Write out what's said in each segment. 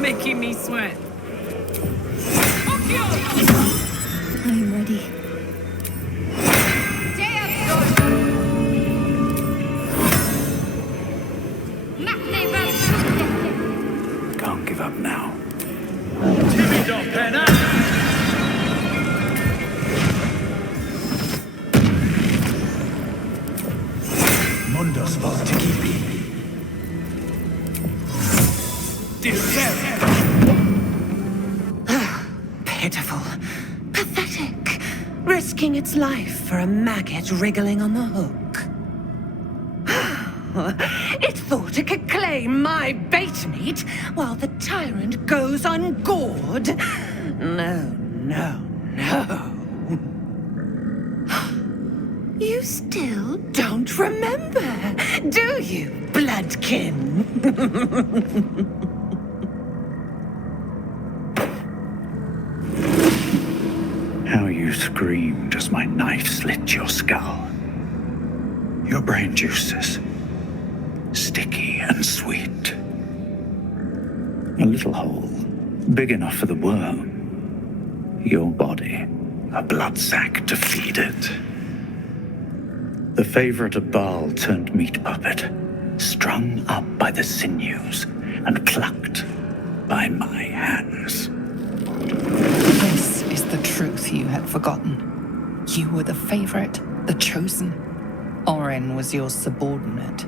Making me sweat. I'm ready. Can't give up now. Mundos Voltikipi. Pitiful. Pathetic. Risking its life for a maggot wriggling on the hook. It thought it could claim my bait meat while the tyrant goes ungored. No, no, no. You still don't remember, do you, bloodkin? How you screamed as my knife slit your skull. Your brain juices, sticky and sweet. A little hole, big enough for the worm. Your body, a blood sack to feed it. The favorite of Baal turned meat puppet, strung up by the sinews and plucked by my hands. This is the truth you had forgotten. You were the favorite, the chosen. Orin was your subordinate.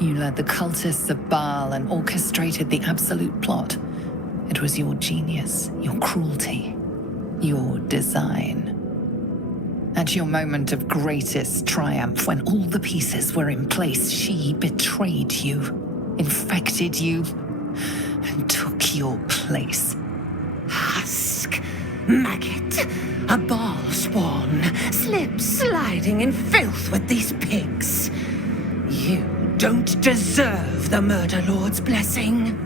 You led the cultists of Baal and orchestrated the absolute plot. It was your genius, your cruelty, your design. At your moment of greatest triumph, when all the pieces were in place, she betrayed you, infected you, and took your place. Husk, maggot, a Baal spawn, sliding in filth with these pigs. You don't deserve the Murder Lord's blessing.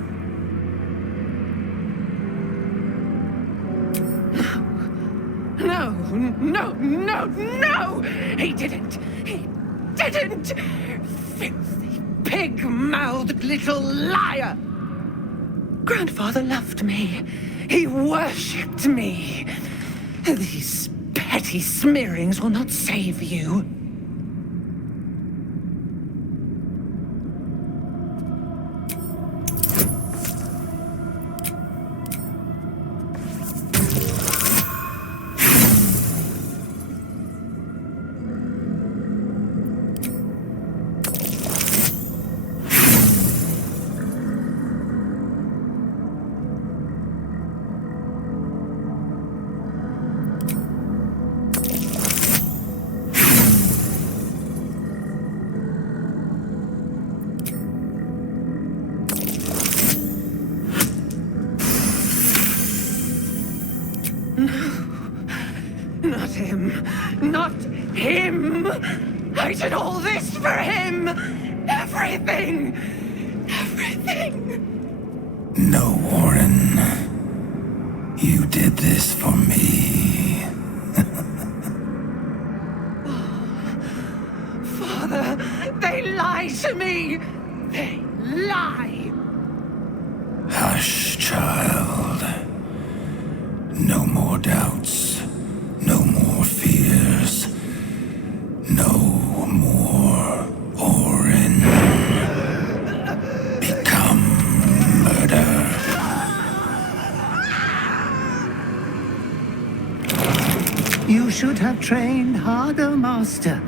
No! He didn't! Filthy, pig-mouthed little liar! Grandfather loved me. He worshipped me. These petty smearings will not save you. Not him! I did all this for him! Everything! No, Orin. You did this for me. Father, they lie to me! They lie! Hush, child. No more doubts. No more fears. No more Orin. Become murder. You should have trained harder, Master.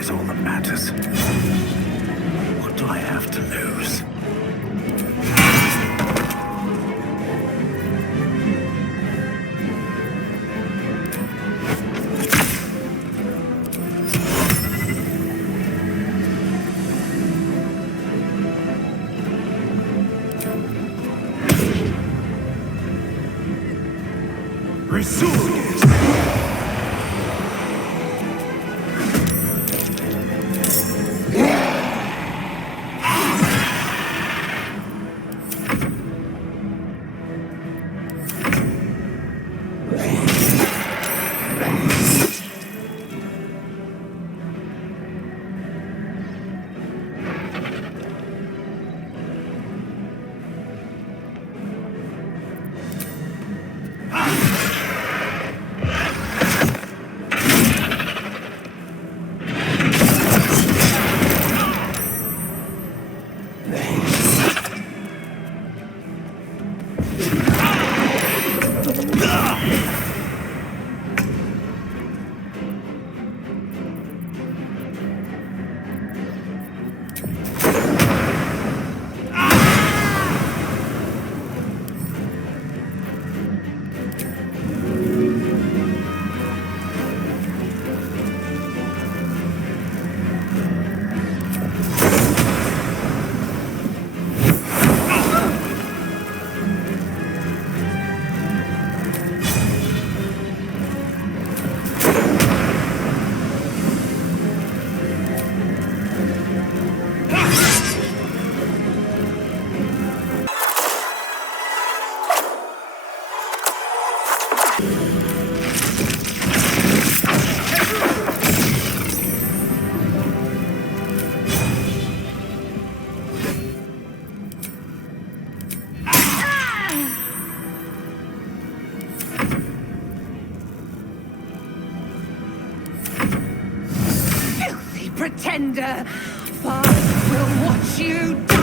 is all that matters. What do I have to lose? Resurgence! Pretender! Father will watch you die!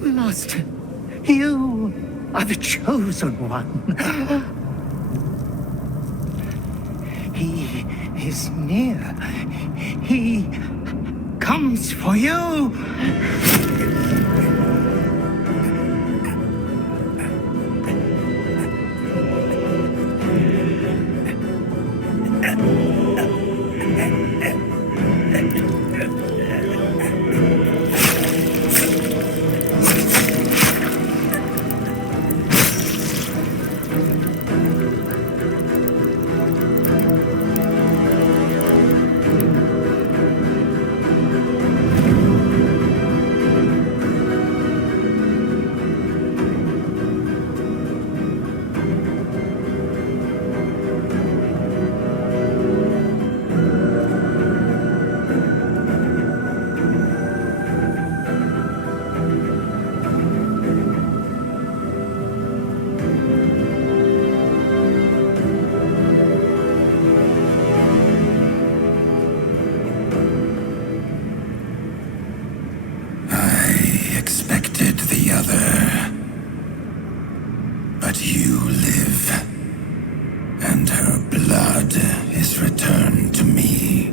Master, you are the chosen one. He is near. He comes for you. But you live, and her blood is returned to me.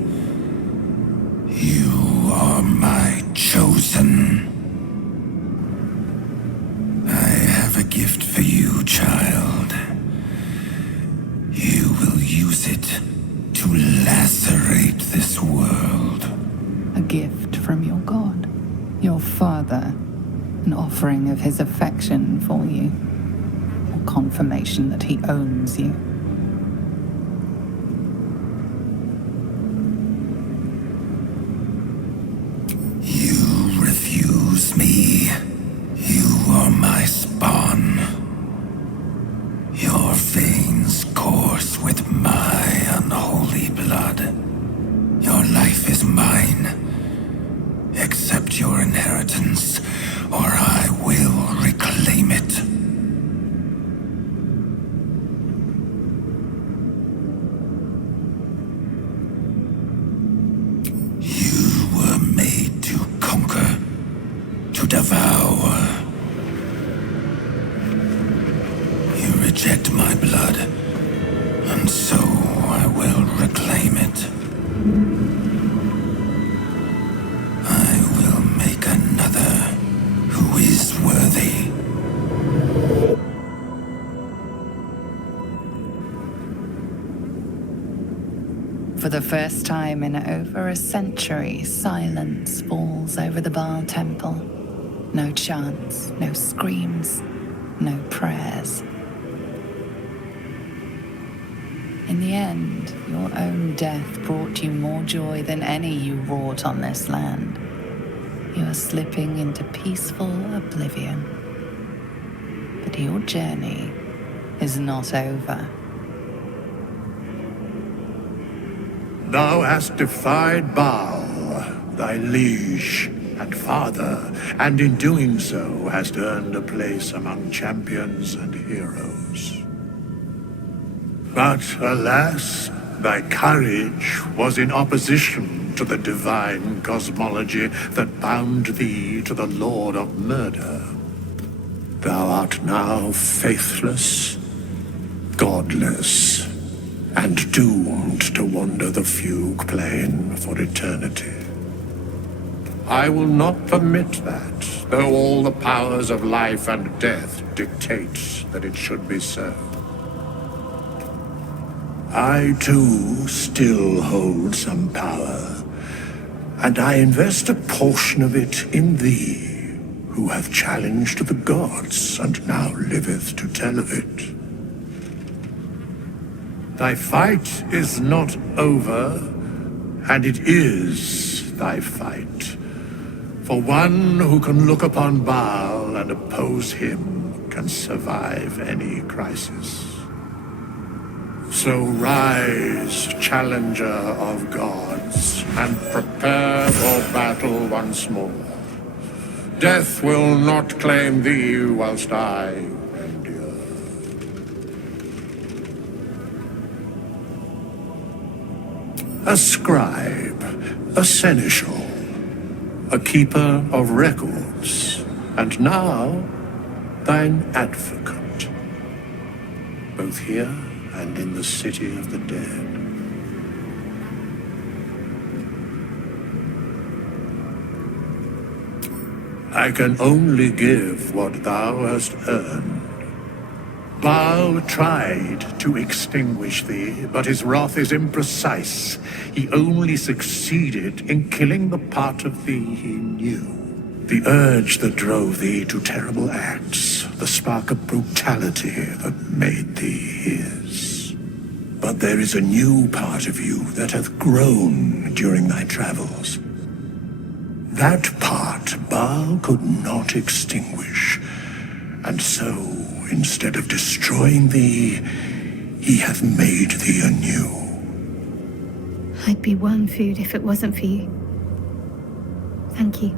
You are my chosen. I have a gift for you, child. You will use it to lacerate this world. A gift from your god, your father, an offering of his affection for you, or confirmation that he owns you. You refuse me. You are my spawn. Your veins course with my unholy blood. Your life is mine. Accept your inheritance, or I will reclaim it. You were made to conquer, to devour. You reject my blood, and so I will reclaim it. I will make another who is worthy. For the first time in over a century, silence falls over the Baal temple. No chants, no screams, no prayers. In the end, your own death brought you more joy than any you wrought on this land. You are slipping into peaceful oblivion. But your journey is not over. Thou hast defied Baal, thy liege and father, and in doing so hast earned a place among champions and heroes. But alas, thy courage was in opposition to the divine cosmology that bound thee to the Lord of Murder. Thou art now faithless, godless, and doomed to wander the fugue plane for eternity. I will not permit that, though all the powers of life and death dictate that it should be so. I, too, still hold some power, and I invest a portion of it in thee, who hath challenged the gods and now liveth to tell of it. Thy fight is not over, and it is thy fight. For one who can look upon Baal and oppose him can survive any crisis. So rise, challenger of gods, and prepare for battle once more. Death will not claim thee whilst I endure. A scribe, a seneschal, a keeper of records, and now thine advocate, both here and in the city of the dead. I can only give what thou hast earned. Baal tried to extinguish thee, but his wrath is imprecise. He only succeeded in killing the part of thee he knew. The urge that drove thee to terrible acts, the spark of brutality that made thee his. But there is a new part of you that hath grown during thy travels. That part Baal could not extinguish, and so, instead of destroying thee, he hath made thee anew. I'd be worm food if it wasn't for you. Thank you.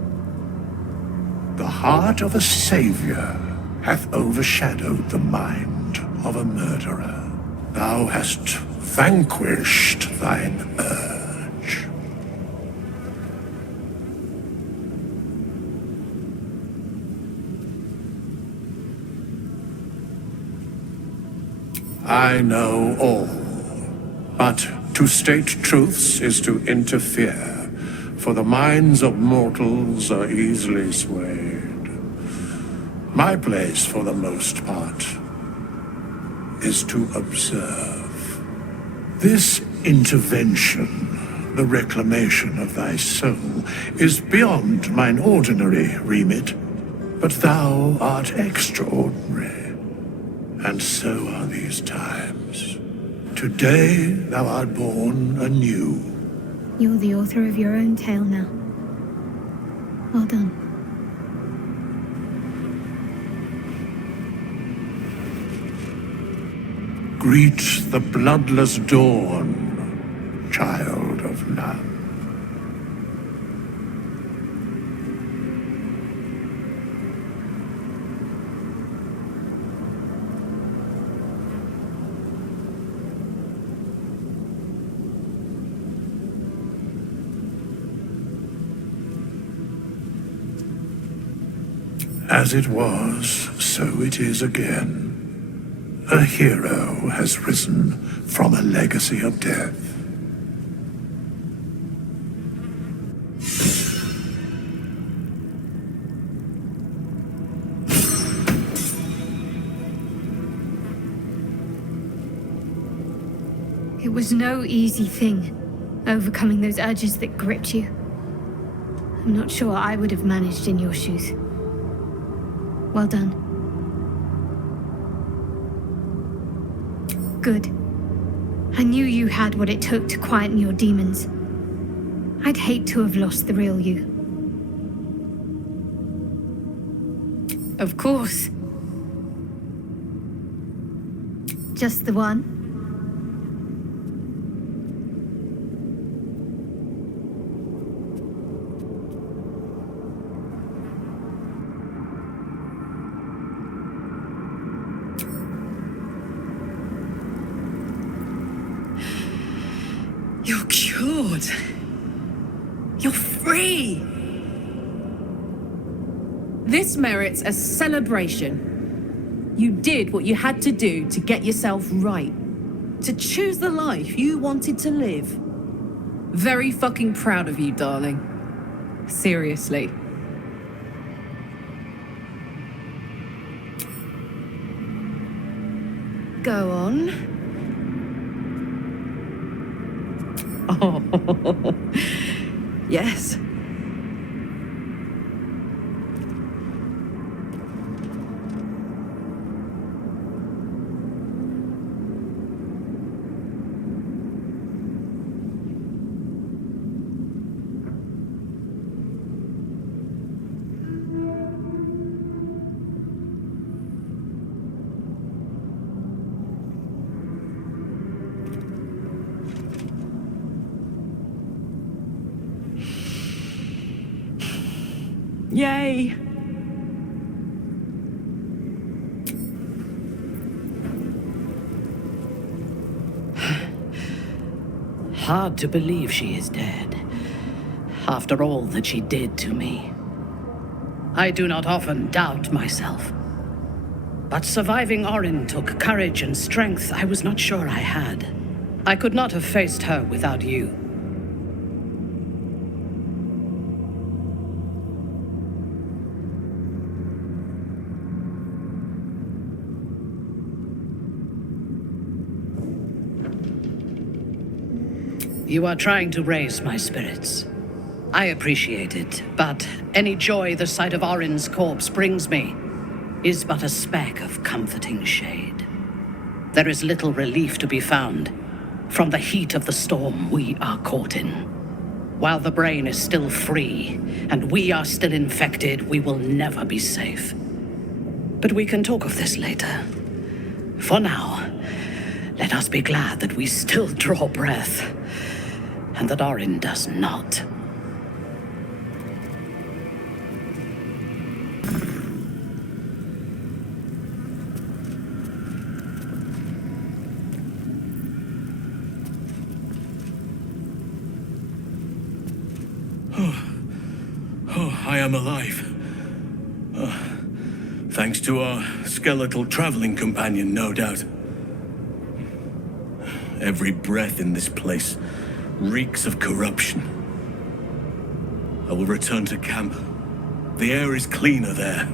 The heart of a savior hath overshadowed the mind of a murderer. Thou hast vanquished thine urge. I know all, but to state truths is to interfere, for the minds of mortals are easily swayed. My place, for the most part, is to observe. This intervention, the reclamation of thy soul, is beyond mine ordinary remit, but thou art extraordinary, and so are these times. Today thou art born anew. You're the author of your own tale now. Well done. Greet the bloodless dawn, child of none. As it was, so it is again. A hero has risen from a legacy of death. It was no easy thing, overcoming those urges that gripped you. I'm not sure I would have managed in your shoes. Well done. Good. I knew you had what it took to quieten your demons. I'd hate to have lost the real you. Of course. Just the one? You're cured. You're free. This merits a celebration. You did what you had to do to get yourself right. To choose the life you wanted to live. Very fucking proud of you, darling. Seriously. Go on. Oh, yes. Yay! Hard to believe she is dead, after all that she did to me. I do not often doubt myself, but surviving Orin took courage and strength I was not sure I had. I could not have faced her without you. You are trying to raise my spirits. I appreciate it, but any joy the sight of Orin's corpse brings me is but a speck of comforting shade. There is little relief to be found from the heat of the storm we are caught in. While the brain is still free, and we are still infected, we will never be safe. But we can talk of this later. For now, let us be glad that we still draw breath, and that Orin does not. I am alive. Thanks to our skeletal traveling companion, no doubt. Every breath in this place reeks of corruption. I will return to camp. The air is cleaner there.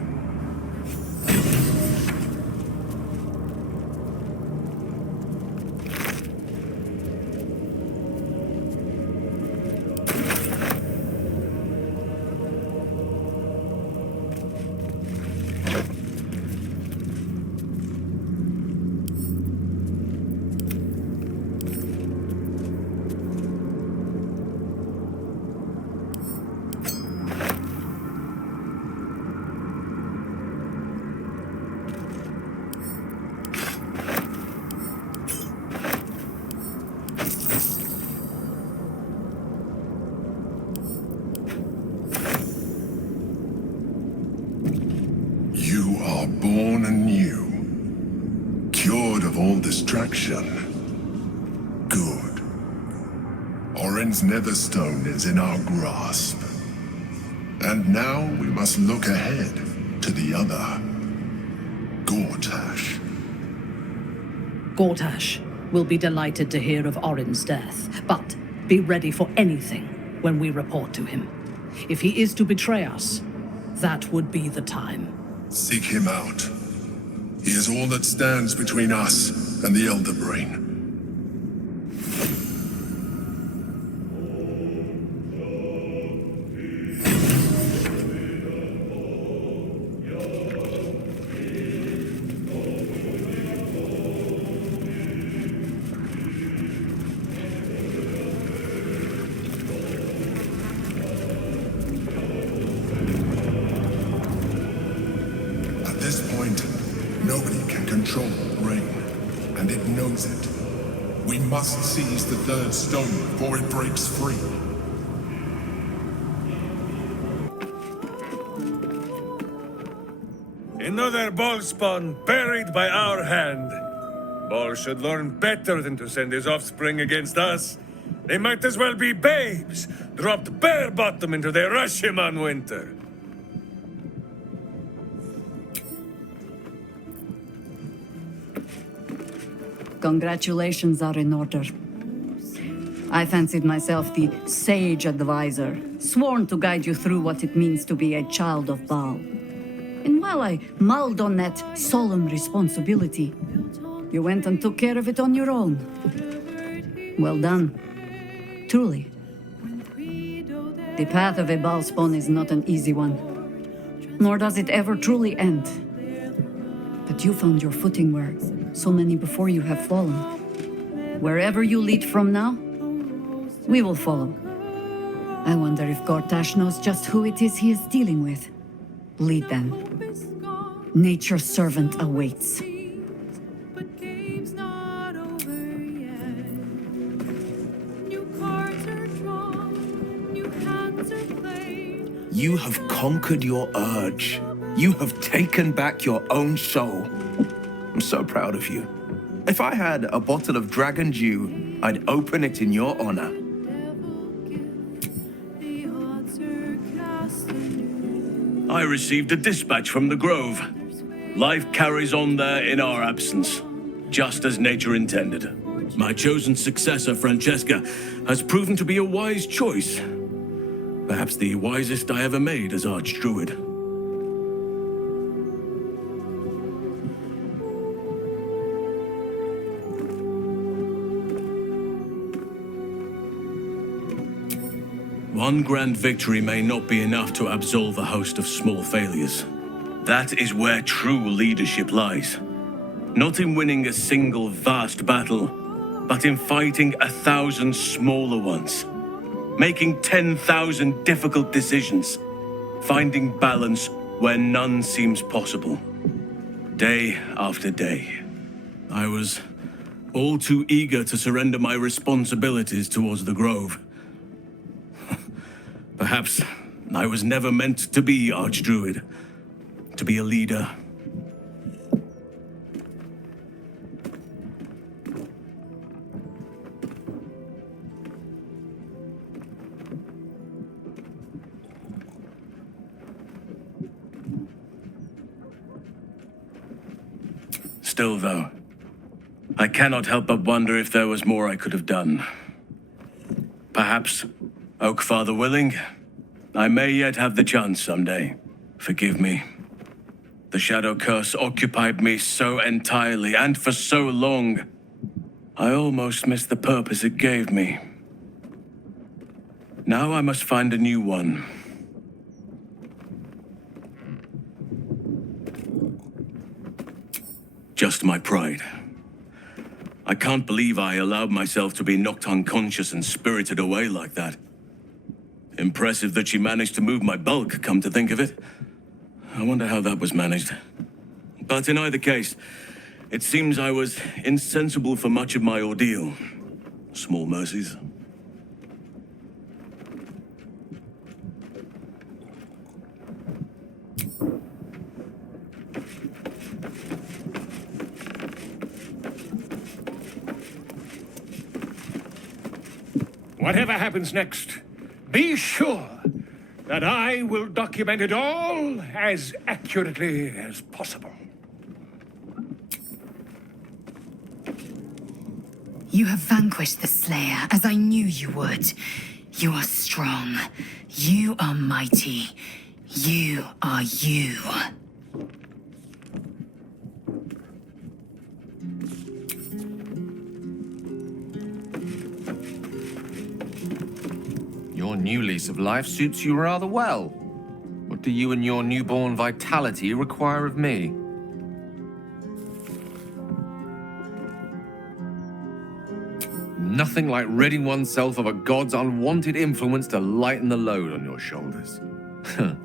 You are born anew, cured of all distraction. Good. Orin's netherstone is in our grasp. And now we must look ahead to the other. Gortash. Gortash will be delighted to hear of Orin's death, but be ready for anything when we report to him. If he is to betray us, that would be the time. Seek him out. He is all that stands between us and the Elder Brain. Nobody can control the brain, and it knows it. We must seize the third stone before it breaks free. Another ball spawn buried by our hand. Ball should learn better than to send his offspring against us. They might as well be babes, dropped bare bottom into the Rashomon winter. Congratulations are in order. I fancied myself the sage advisor, sworn to guide you through what it means to be a child of Baal. And while I mulled on that solemn responsibility, you went and took care of it on your own. Well done. Truly. The path of a Baalspawn is not an easy one, nor does it ever truly end. But you found your footing where so many before you have fallen. Wherever you lead from now, we will follow. I wonder if Gortash knows just who it is he is dealing with. Lead then. Nature's servant awaits. You have conquered your urge. You have taken back your own soul. I'm so proud of you. If I had a bottle of dragon dew, I'd open it in your honor. I received a dispatch from the Grove. Life carries on there in our absence, just as nature intended. My chosen successor, Francesca, has proven to be a wise choice. Perhaps the wisest I ever made as Archdruid. One grand victory may not be enough to absolve a host of small failures. That is where true leadership lies. Not in winning a single vast battle, but in fighting 1,000 smaller ones. Making 10,000 difficult decisions. Finding balance where none seems possible. Day after day. I was all too eager to surrender my responsibilities towards the Grove. Perhaps I was never meant to be Archdruid, to be a leader. Still, though, I cannot help but wonder if there was more I could have done. Perhaps, Oakfather willing, I may yet have the chance someday. Forgive me. The shadow curse occupied me so entirely and for so long. I almost missed the purpose it gave me. Now I must find a new one. Just my pride. I can't believe I allowed myself to be knocked unconscious and spirited away like that. Impressive that she managed to move my bulk, come to think of it. I wonder how that was managed. But in either case, it seems I was insensible for much of my ordeal. Small mercies. Whatever happens next, be sure that I will document it all as accurately as possible. You have vanquished the Slayer, as I knew you would. You are strong. You are mighty. You are you. Your new lease of life suits you rather well. What do you and your newborn vitality require of me? Nothing like ridding oneself of a god's unwanted influence to lighten the load on your shoulders. I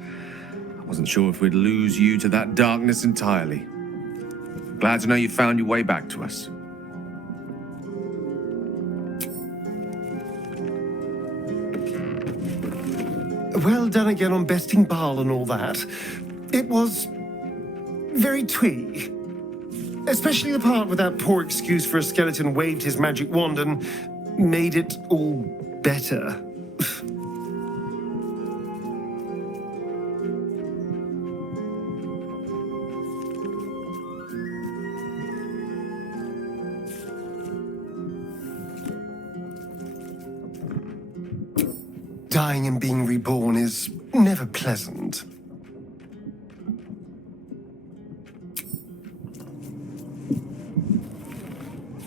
wasn't sure if we'd lose you to that darkness entirely. Glad to know you found your way back to us. Well done again on besting Baal and all that. It was very twee. Especially the part where that poor excuse for a skeleton waved his magic wand and made it all better. Dying and being reborn is never pleasant.